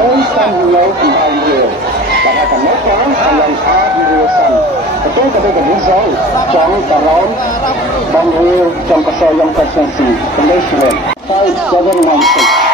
very some low behind here. Và hai thành nét đó thành lần A đi rìa xanh. Và tôi có đây là lý do trong cả lón bằng rìa trong cơ sở yang consistency conditioning 5796.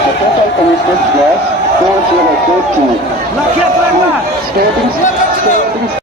The total commitment was 4014. Stadiums